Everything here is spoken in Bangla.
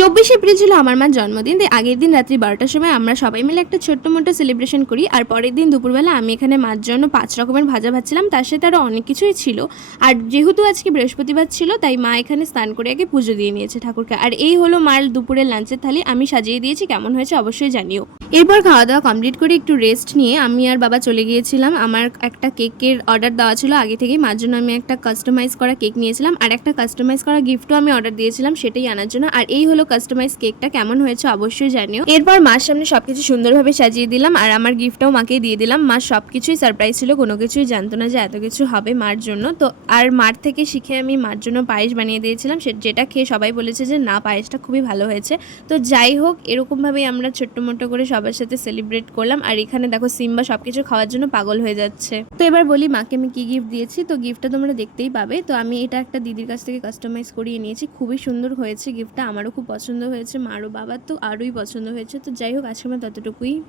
24 এপ্রিল ছিল আমার মার জন্মদিন। তাই আগের দিন রাত্রি 12টার সময় আমরা সবাই মিলে একটা ছোট্ট-মোটো সেলিব্রেশন করি। আর পরের দিন দুপুরবেলা আমি এখানে মার জন্য 5 রকমের ভাজা ভাজছিলাম। তার সাথে আরও অনেক কিছুই ছিল। আর যেহেতু আজকে বৃহস্পতিবার ছিল তাই মা এখানে স্নান করে আগে পুজো দিয়ে নিয়েছে ঠাকুরকে। আর এই হলো মার দুপুরের লাঞ্চের থালি। আমি সাজিয়ে দিয়েছি, কেমন হয়েছে অবশ্যই জানিও। এরপর খাওয়া দাওয়া কমপ্লিট করে একটু রেস্ট নিয়ে আমি আর বাবা চলে গিয়েছিলাম। আমার একটা কেকের অর্ডার দেওয়া ছিল আগে থেকেই। মার জন্য আমি একটা কাস্টমাইজ করা কেক নিয়েছিলাম আর একটা কাস্টমাইজ করা গিফটও আমি অর্ডার দিয়েছিলাম সেটাই আনার জন্য। আর এই হলো কাস্টমাইজ কেকটা, কেমন হয়েছে অবশ্যই জানিও। এরপর মার সামনে সবকিছু সুন্দরভাবে সাজিয়ে দিলাম আর আমার গিফটটাও মাকে দিয়ে দিলাম। মা সবকিছুই সারপ্রাইজ ছিল, কোনো কিছুই জানতো না যে এত কিছু হবে মার জন্য। তো আর মার থেকে শিখে আমি মার জন্য পায়েস বানিয়ে দিয়েছিলাম, যেটা খেয়ে সবাই বলেছে যে না, পায়েসটা খুবই ভালো হয়েছে। তো যাই হোক, এরকমভাবেই আমরা ছোট্ট মোটো করে সবার সাথে সেলিব্রেট করলাম। আর এখানে দেখো সিম্বা সবকিছু খাওয়ার জন্য পাগল হয়ে যাচ্ছে। তো এবার বলি মাকে আমি কি গিফট দিয়েছি। তো গিফটটা তোমরা দেখতেই পাবে। তো আমি এটা একটা দিদির কাছ থেকে কাস্টমাইজ করিয়ে নিয়েছি, খুবই সুন্দর হয়েছে গিফটটা, আমারও খুব পছন্দ হয়েছে, মারও বাবার তো আরোই পছন্দ হয়েছে। তো যাই হোক, আজকে আমার ততটুকুই।